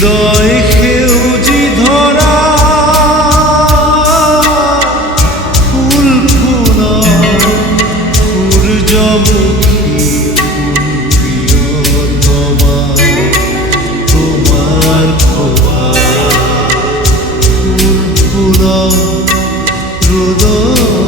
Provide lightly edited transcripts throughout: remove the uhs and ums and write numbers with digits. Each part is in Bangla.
হৃদয় খেউজি ধরা ফুল ফুলা সূর্যমুখী প্রিয়তমা তোমার খোয়া ফুল ফুলা হৃদয়ে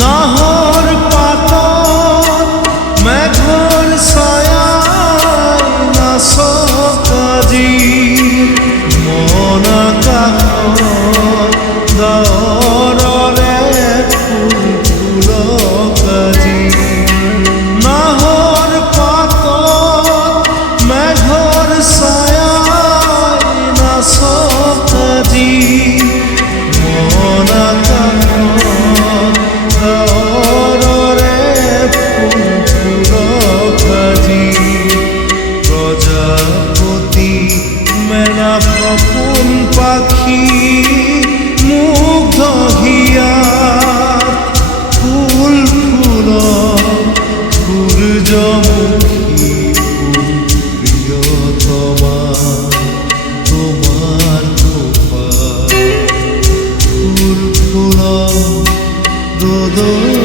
নাহর পাতন মেঘর ছায়ায় নাচকাজি মন আকাশত ডাৱৰৰে ফুল ফুলকাজি নাহর পাতন মেঘর ছায়ায় নাচকাজি মন প্রজাপতি মেলা সপোন পাখি মুগ্ধ হিয়া ফুল ফুল সূর্যমুখী প্রিয়তমা তোমার খোপা ফুল ফুল হৃদয়ে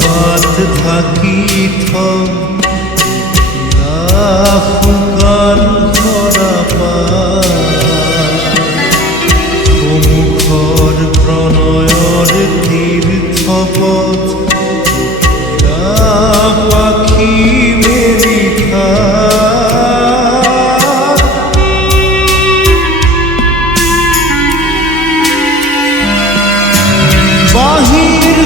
বাত থাকি ফুকান ভৰা মুখৰ প্ৰণয়ৰ তীৰ্থপথ পাখি মেলি বাহিৰ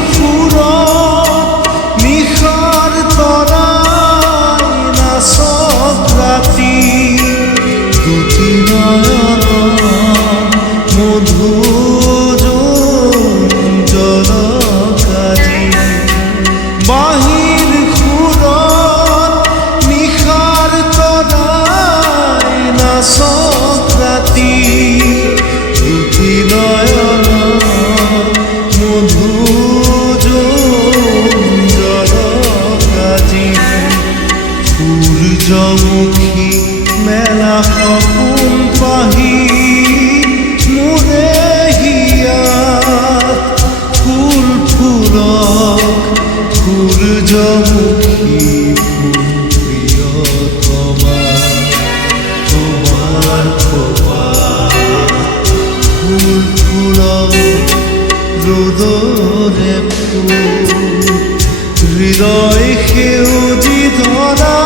বাহির খুরত নিশার তরাই নাচত রাতি দুটি নয়ন মধু জলকাজি সূর্যমুখী মেলা সপোন পাহি মোৰে হিয়াত ফুল ফুলক সূর্যমুখী প্রিয়তমা তোমার খোপা ফুল ফুলক হৃদয়ে ফুল হৃদয় সেউজি ধৰা